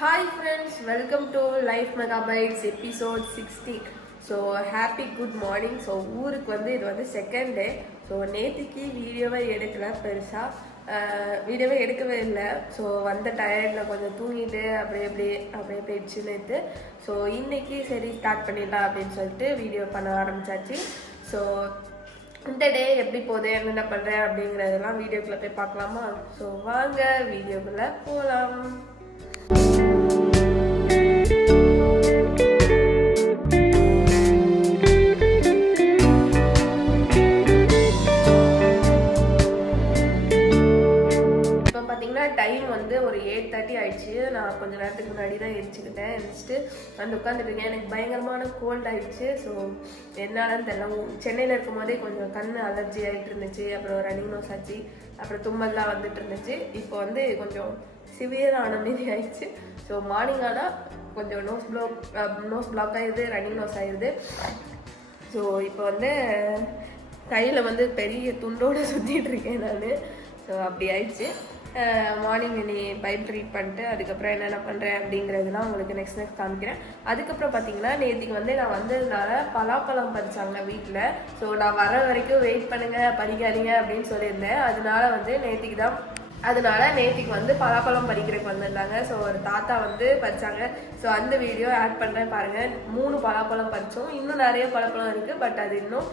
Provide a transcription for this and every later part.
Hi friends, welcome to Life Megabytes episode 60. So happy good morning. So ஊருக்கு வந்து இது வந்து செகண்ட் டே. ஸோ நேற்றுக்கு வீடியோவே எடுக்கலை, வீடியோவே எடுக்கவே இல்லை. ஸோ வந்த டயர்டில் கொஞ்சம் தூங்கிட்டு அப்படியே போயிடுச்சு நேற்று. ஸோ இன்றைக்கி சரி ஸ்டார்ட் பண்ணிடலாம் அப்படின்னு சொல்லிட்டு வீடியோ பண்ண ஆரம்பித்தாச்சு. ஸோ இந்த டே எப்படி போகுது, என்னென்ன பண்ணுறேன் அப்படிங்கிறதெல்லாம் வீடியோக்குள்ளே போய் பார்க்கலாமா? ஸோ வாங்க வீடியோக்குள்ளே போகலாம். டைம் வந்து ஒரு 8:30 ஆயிடுச்சு. நான் கொஞ்சம் நேரத்துக்கு முன்னாடி தான் எழுந்திரிச்சிட்டு வந்து உட்காந்துருக்கேன். எனக்கு பயங்கரமான கோல்ட் ஆயிடுச்சு. ஸோ என்னாலன்னு தெரியல. சென்னையில் இருக்கும் போதே கொஞ்சம் கண் அலர்ஜி ஆகிட்டு இருந்துச்சு, அப்புறம் ரன்னிங் நோஸ் ஆச்சு, அப்புறம் தும்மல்லாம் வந்துட்டு இருந்துச்சு. இப்போ வந்து கொஞ்சம் சிவியரான மாரி ஆயிடுச்சு. ஸோ மார்னிங் ஆனால் கொஞ்சம் நோஸ் பிளாக் ஆயிடுது, ரன்னிங் நோஸ் ஆயிடுது. ஸோ இப்போ வந்து கையில் வந்து பெரிய துண்டோடு சுற்றிட்டு இருக்கேன் நான். ஸோ அப்படி ஆயிடுச்சு. மார்னிங் நீ பைபிள் ரீட் பண்ணிட்டு அதுக்கப்புறம் என்னென்ன பண்ணுறேன் அப்படிங்கிறதுலாம் உங்களுக்கு நெக்ஸ்ட் காமிக்கிறேன். அதுக்கப்புறம் பார்த்தீங்கன்னா நேற்றுக்கு வந்து நான் வந்ததுனால பலாப்பழம் பறிச்சாங்க வீட்டில். ஸோ நான் வர வரைக்கும் வெயிட் பண்ணுங்கள், பறிக்காதீங்க அப்படின்னு சொல்லியிருந்தேன். அதனால நேற்றுக்கு வந்து பலாப்பழம் பறிக்கிறதுக்கு வந்திருந்தாங்க. ஸோ ஒரு தாத்தா வந்து பறிச்சாங்க. ஸோ அந்த வீடியோ ஆட் பண்ணுறேன் பாருங்கள். 3 பலாப்பழம் பறித்தோம். இன்னும் நிறைய பழப்பழம் இருக்குது, பட் அது இன்னும்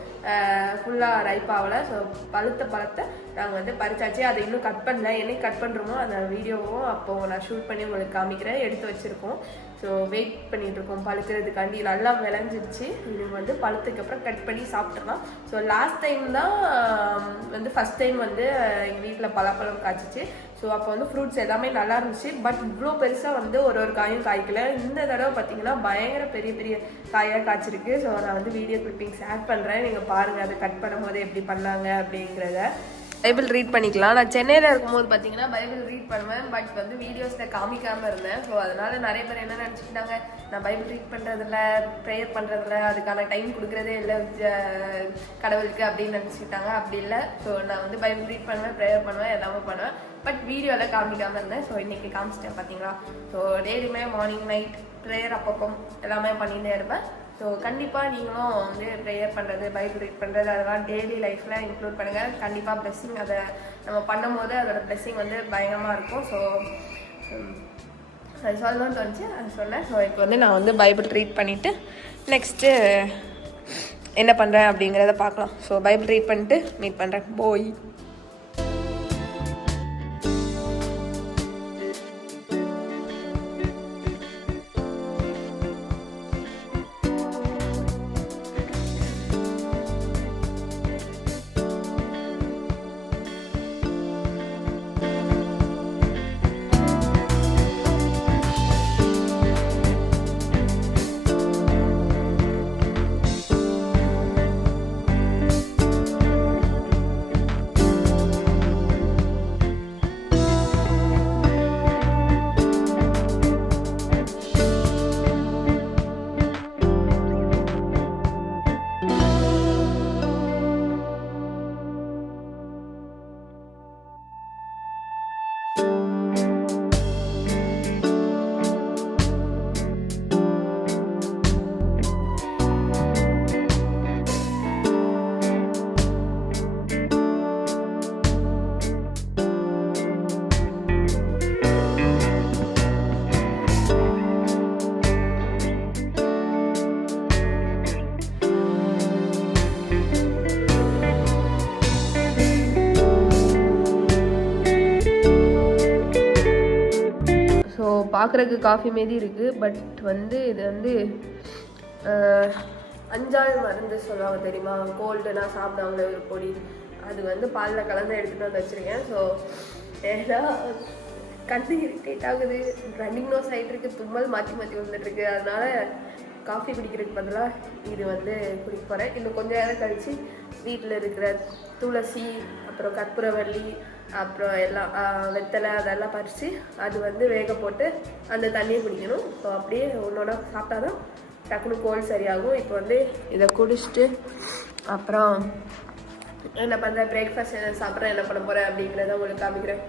ஃபுல்லாக ரைப் ஆகலை. ஸோ பழத்தை நாங்கள் வந்து பறிச்சாச்சு. அதை இன்னும் கட் பண்ணல. என்னைக்கு கட் பண்ணுறோமோ அந்த வீடியோவும் அப்போது நான் ஷூட் பண்ணி உங்களுக்கு காமிக்கிறேன். எடுத்து வச்சுருக்கோம். ஸோ வெயிட் பண்ணிகிட்ருக்கோம் பழுக்கிறதுக்காண்டி. நல்லா விளைஞ்சிருச்சு. இது வந்து பழுத்துக்கு அப்புறம் கட் பண்ணி சாப்பிட்றலாம். ஸோ லாஸ்ட் டைம் தான் வந்து ஃபஸ்ட் டைம் வந்து எங்கள் வீட்டில் பலாப்பழம் காய்ச்சிச்சு. ஸோ அப்போ வந்து ஃப்ரூட்ஸ் எல்லாமே நல்லா இருந்துச்சு. பட் இவ்வளோ பெருசாக வந்து ஒரு காயும் காய்க்கல. இந்த தடவை பார்த்தீங்கன்னா பயங்கர பெரிய காயாக காய்ச்சிருக்கு. ஸோ நான் வந்து வீடியோ கிளிப்பிங்ஸ் ஆட் பண்ணுறேன், நீங்கள் பாருங்கள் அதை கட் பண்ணும்போது எப்படி பண்ணாங்க அப்படிங்கிறத. பைபிள் ரீட் பண்ணிக்கலாம். நான் சென்னையில் இருக்கும்போது பார்த்தீங்கன்னா பைபிள் ரீட் பண்ணுவேன், பட் வந்து வீடியோஸில் காமிக்காமல் இருந்தேன். ஸோ அதனால் நிறைய பேர் என்ன நினச்சிக்கிட்டாங்க, நான் பைபிள் ரீட் பண்ணுறதில்ல, ப்ரேயர் பண்ணுறதில்ல, அதுக்கான டைம் கொடுக்குறதே இல்லை கடவுளுக்கு அப்படின்னு நினச்சிக்கிட்டாங்க. அப்படி இல்லை. ஸோ நான் வந்து பைபிள் ரீட் பண்ணுவேன், ப்ரேயர் பண்ணுவேன், எல்லாமே பண்ணுவேன், பட் வீடியோவில் காமிக்காமல் இருந்தேன். ஸோ இன்றைக்கி காமிச்சிட்டேன் பார்த்தீங்களா. ஸோ டெய்லியுமே மார்னிங் நைட் ப்ரேயர் அப்பப்போ எல்லாமே பண்ணிகிட்டே இருப்பேன். ஸோ கண்டிப்பாக நீங்களும் வந்து ப்ரேயர் பண்ணுறது, பைபிள் ரீட் பண்ணுறது அதெல்லாம் டெய்லி லைஃப்பில் இன்க்ளூட் பண்ணுங்கள். கண்டிப்பாக பிளெஸ்ஸிங் அதை நம்ம பண்ணும்போது அதோட பிளெஸ்ஸிங் வந்து பயங்கரமாக இருக்கும். ஸோ அது சொல்லணும்னு தோணுச்சு, அது சொன்னேன். ஸோ இப்போ வந்து நான் வந்து பைபிள் ரீட் பண்ணிவிட்டு நெக்ஸ்ட்டு என்ன பண்ணுறேன் அப்படிங்கிறத பார்க்கலாம். ஸோ பைபிள் ரீட் பண்ணிட்டு மீட் பண்ணுறேன். போய் பார்க்குறதுக்கு காஃபி மாரி இருக்குது, பட் வந்து இது வந்து அஞ்சாள் மருந்து சொல்லுவாங்க தெரியுமா, கோல்டுனா சாப்பிடாமலே ஒரு பொடி, அது வந்து பாலில் கலந்து எடுத்துகிட்டு வந்து வச்சுருக்கேன். ஸோ ஏன்னா கண்ணு இரிட்டேட் ஆகுது, ரன்னிங் நோஸ் ஆகிட்டு இருக்குது, தும்மல் மாற்றி வந்துட்டுருக்கு. அதனால் காஃபி குடிக்கிறதுக்கு பதிலாக இது வந்து குடிக்க போகிறேன். இன்னும் கொஞ்சம் நேரம் கழித்து வீட்டில் இருக்கிற துளசி, அப்புறம் கற்பூரவள்ளி, அப்புறம் எல்லாம் வெத்தலை அதெல்லாம் பறித்து அது வந்து வேக போட்டு அந்த தண்ணியை குடிக்கணும். ஸோ அப்படியே ஒன்றொன்னா சாப்பிட்டா தான் டக்குனு கோல்டு சரியாகும். இப்போ வந்து இதை குடிச்சிட்டு அப்புறம் என்ன பண்ணுறேன், பிரேக்ஃபாஸ்ட் என்ன சாப்பிட்றேன், என்ன பண்ண போகிறேன் அப்படிங்கிறத உங்களுக்கு காமிக்கிறேன்.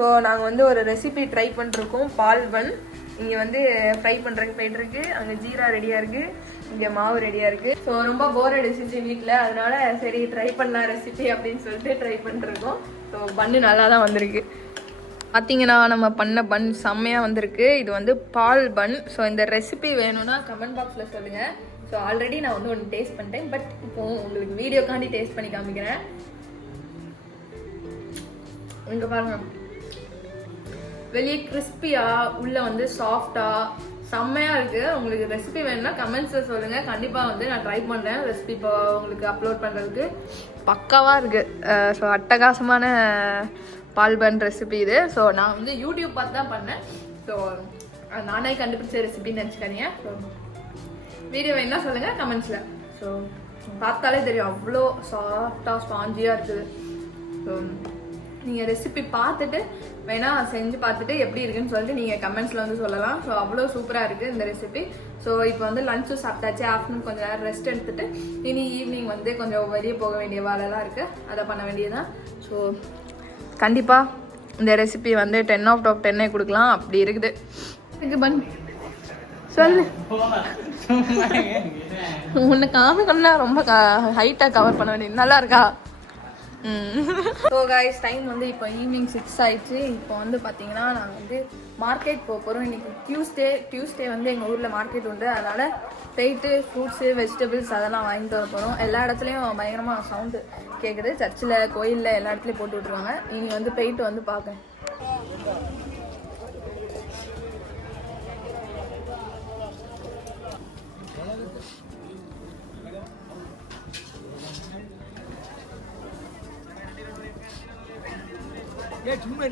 ஸோ நாங்கள் வந்து ஒரு ரெசிபி ட்ரை பண்ணிருக்கோம், பால் பன். இங்கே வந்து ஃப்ரை பண்ணுறதுக்கு போயிட்டுருக்கு, அங்கே ஜீரா ரெடியாக இருக்குது, இங்கே மாவு ரெடியாக இருக்குது. ஸோ ரொம்ப போர் அடிச்சிச்சு வீட்டில், அதனால சரி ட்ரை பண்ணலாம் ரெசிபி அப்படின்னு சொல்லிட்டு ட்ரை பண்ணிருக்கோம். ஸோ பன்னு நல்லா தான் வந்திருக்கு. பார்த்தீங்கன்னா நம்ம பண்ண பன் செம்மையாக வந்திருக்கு. இது வந்து பால் பன். ஸோ இந்த ரெசிபி வேணும்னா கமெண்ட் பாக்ஸில் சொல்லுங்கள். ஸோ ஆல்ரெடி நான் வந்து ஒன்று டேஸ்ட் பண்ணிட்டேன், பட் இப்போ உங்களுக்கு வீடியோக்காண்டி டேஸ்ட் பண்ணி காமிக்கிறேன். இங்கே பாருங்க, வெளியே கிறிஸ்பியாக உள்ள வந்து சாஃப்டாக செம்மையாக இருக்குது. உங்களுக்கு ரெசிபி வேணும்னா கமெண்ட்ஸில் சொல்லுங்கள், கண்டிப்பாக வந்து நான் ட்ரை பண்ணுறேன் ரெசிபி இப்போ உங்களுக்கு அப்லோட் பண்ணுறதுக்கு. பக்காவாக இருக்குது. ஸோ அட்டகாசமான பால் பன் ரெசிபி இது. ஸோ நான் வந்து யூடியூப் பார்த்து தான் பண்ணேன். ஸோ நானே கண்டுபிடிச்ச ரெசிபின்னு நினச்சிக்காதீங்க. ஸோ வீடியோ வேணும்னா சொல்லுங்கள் கமெண்ட்ஸில். ஸோ பார்த்தாலே தெரியும் அவ்வளோ சாஃப்டாக ஸ்பாஞ்சியாக இருக்குது. ஸோ நீங்கள் ரெசிபி பார்த்துட்டு வேணால் செஞ்சு பார்த்துட்டு எப்படி இருக்குன்னு சொல்லிட்டு நீங்கள் கமெண்ட்ஸில் வந்து சொல்லலாம். ஸோ அவ்வளோ சூப்பராக இருக்குது இந்த ரெசிபி. ஸோ இப்போ வந்து லஞ்சும் சாப்பிட்டாச்சு, ஆஃப்டர்நூன் கொஞ்சம் நேரம் ரெஸ்ட் எடுத்துட்டு இனி ஈவினிங் வந்து கொஞ்சம் வெளியே போக வேண்டிய வேலைலாம் இருக்குது, அதை பண்ண வேண்டியதுதான். ஸோ கண்டிப்பாக இந்த ரெசிபி வந்து 10 out of 10 கொடுக்கலாம், அப்படி இருக்குது. பன் சொல்லு, உன்னை காமிக்கணும்னா ரொம்ப ஹைட்டாக கவர் பண்ண வேண்டியது. நல்லா இருக்கா? ஸோ கைஸ், டைம் வந்து இப்போ ஈவினிங் 6 ஆயிடுச்சு. இப்போ வந்து பார்த்தீங்கன்னா நாங்கள் வந்து மார்க்கெட் போக போகிறோம். இன்றைக்கி டியூஸ்டே வந்து எங்கள் ஊரில் மார்க்கெட் உண்டு, அதனால் போயிட்டு ஃப்ரூட்ஸு வெஜிடபிள்ஸ் அதெல்லாம் வாங்கிட்டு வர போகிறோம். எல்லா இடத்துலையும் பயங்கரமாக சவுண்டு கேட்குது, சர்ச்சில் கோயிலில் எல்லா இடத்துலையும் போட்டு விட்ருவாங்க. இனி வந்து போயிட்டு வந்து பார்க்கேன். சும்மா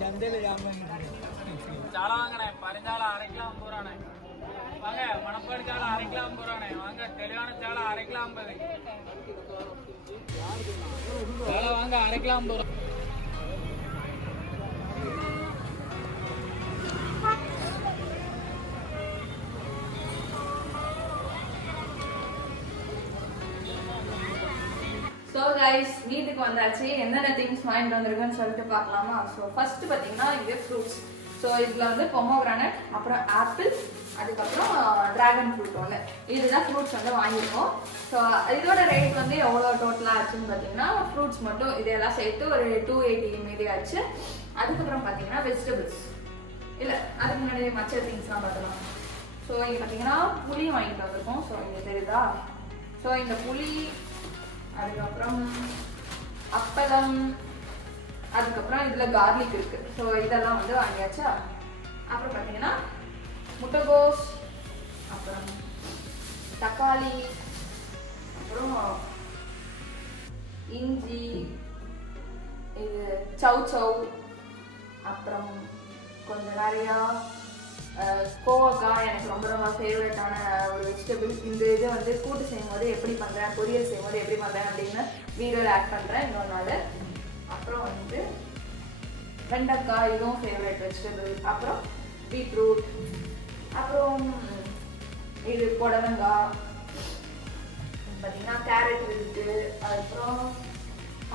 சந்தையில சாலை வாங்கினே, பரிஞ்சாலை அரைக்கலாம் போறானே, வாங்க மணப்பாடு சாலை அரைக்கலாம் போறானே, வாங்க தெளிவான சாலை அரைக்கலாம் சாலை வாங்க அரைக்கலாம் போறோம். ஸோ கைஸ், வீட்டுக்கு வந்தாச்சு. என்னென்ன திங்ஸ் வாங்கிட்டு வந்திருக்குன்னு சொல்லிட்டு பார்க்கலாமா? ஸோ ஃபர்ஸ்ட் பார்த்தீங்கன்னா இது ஃப்ரூட்ஸ். ஸோ இதில் வந்து பொமோகிரானட், அப்புறம் ஆப்பிள், அதுக்கப்புறம் ட்ராகன் ஃப்ரூட் ஒன்று, இதுதான் ஃப்ரூட்ஸ் வந்து வாங்கியிருக்கோம். ஸோ இதோட ரேட் வந்து எவ்வளோ டோட்டலாக ஆச்சுன்னு பார்த்தீங்கன்னா, ஃப்ரூட்ஸ் மட்டும் இதெல்லாம் சேர்த்து ஒரு 280 மீதி ஆச்சு. அதுக்கப்புறம் பார்த்தீங்கன்னா வெஜிடபிள்ஸ் இல்லை, அதுக்கு முன்னாடி மற்ற திங்ஸ்லாம் பார்க்கலாம். ஸோ இங்கே பார்த்தீங்கன்னா புளி வாங்கிட்டு வந்திருக்கோம். ஸோ இங்கே தெரியுதா? ஸோ இந்த புளி, அதுக்கப்புறம் அப்பளம், அதுக்கப்புறம் இதில் கார்லிக் இருக்குது. ஸோ இதெல்லாம் வந்து வாங்கியாச்சா. அப்புறம் பார்த்தீங்கன்னா முட்டைகோஸ், அப்புறம் தக்காளி, அப்புறம் இஞ்சி, இது சவ், அப்புறம் கொஞ்சம் நிறையா கோவக்காய், எனக்கு ரொம்ப ரொம்ப ஃபேவரட்டான ஒரு வெஜிடபிள். இந்த இது வந்து கூட்டு செய்யும் போது எப்படி பண்ணுறேன், பொரியல் செய்யும் போது எப்படி பண்ணுறேன் அப்படின்னு வீடியோவில் ஆட் பண்ணுறேன் இன்னொரு நாள். அப்புறம் வந்து வெண்டைக்காய், இதுவும் ஃபேவரட் வெஜிடபிள். அப்புறம் பீட்ரூட், அப்புறம் இது புடலங்காய், பார்த்தீங்கன்னா கேரட் இருக்குது, அதுக்கப்புறம்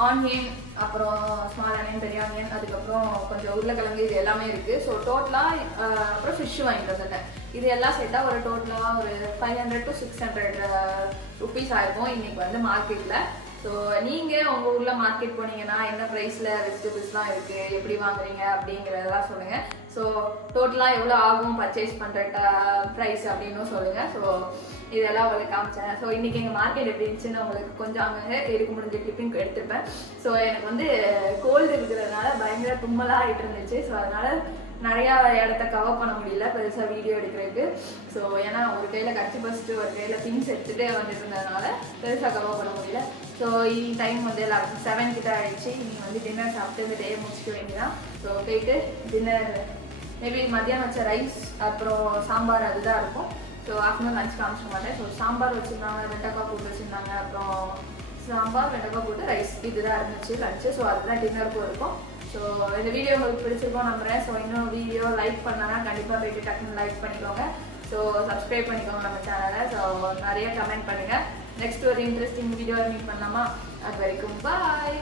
ஆனியன், அப்புறம் ஸ்மால் ஆனியன், பெரிய ஆனியன், அதுக்கப்புறம் கொஞ்சம் உருளைக்கிழங்கு, இது எல்லாமே இருக்குது. ஸோ டோட்டலாக அப்புறம் ஃபிஷ்ஷு வாங்கிட்டு வந்துட்டேன். இது எல்லாம் சேர்த்தா ஒரு டோட்டலாக ஒரு 500 to 600 ருபீஸ் ஆயிருக்கும் இன்னைக்கு வந்து மார்க்கெட்டில். ஸோ நீங்கள் உங்கள் ஊரில் மார்க்கெட் போனீங்கன்னா என்ன ப்ரைஸில் வெஜிடபிள்ஸ்லாம் இருக்குது, எப்படி வாங்குறீங்க அப்படிங்கிறதெல்லாம் சொல்லுங்கள். ஸோ டோட்டலாக எவ்வளோ ஆகும் பர்ச்சேஸ் பண்ணுற ப்ரைஸ் அப்படின்னும் சொல்லுங்கள். ஸோ இதெல்லாம் உங்களுக்கு காமிச்சேன். ஸோ இன்றைக்கி எங்கள் மார்க்கெட் எப்படி இருந்துச்சுன்னு உங்களுக்கு கொஞ்சம் அங்கே எடுக்க முடிஞ்ச கிளிப்பிங் எடுத்துருப்பேன். ஸோ எனக்கு வந்து கோல்டு இருக்கிறதுனால பயங்கர தும்மலாக ஆகிட்டு இருந்துச்சு. ஸோ அதனால் நிறையா இடத்த கவர் பண்ண முடியல பெருசாக வீடியோ எடுக்கிறதுக்கு. ஸோ ஏன்னா ஒரு கையில் கட்சி ஃபஸ்ட்டு ஒரு கையில் திங்ஸ் எடுத்துகிட்டே வந்துட்டு இருந்ததுனால பெருசாக கவர் பண்ண முடியல. ஸோ டைம் வந்து எல்லாருக்கும் 7 கிட்ட ஆகிடுச்சு. நீங்கள் வந்து டின்னர் சாப்பிட்டு இந்த டே முடிச்சுக்க வேண்டியதான். ஸோ போயிட்டு டின்னர் மேபி மத்தியானம் வச்ச ரைஸ் அப்புறம் சாம்பார் அதுதான் இருக்கும். ஸோ ஆஃப்டர்நூன் லஞ்ச் காமிச்சிக்க மாட்டேன். ஸோ சாம்பார் வச்சுருந்தாங்க, வெண்டைக்காய் போட்டு வச்சுருந்தாங்க, அப்புறம் சாம்பார் வெண்டைக்காய் போட்டு ரைஸ், இதுதான் இருந்துச்சு லஞ்சு. ஸோ அதுதான் டின்னருக்கும் இருக்கும். ஸோ இந்த வீடியோ உங்களுக்கு பிடிச்சிருக்கோம் நம்புறேன். ஸோ இன்னும் வீடியோ லைக் பண்ணாங்கன்னா கண்டிப்பாக போயிட்டு டக்குன்னு லைக் பண்ணிக்கோங்க. ஸோ சப்ஸ்கிரைப் பண்ணிக்கோங்க நம்ம சேனலை. ஸோ நிறைய கமெண்ட் பண்ணுங்கள். நெக்ஸ்ட் ஒரு இன்ட்ரெஸ்டிங் வீடியோவில் மீட் பண்ணலாமா? அது வரைக்கும் பாய்.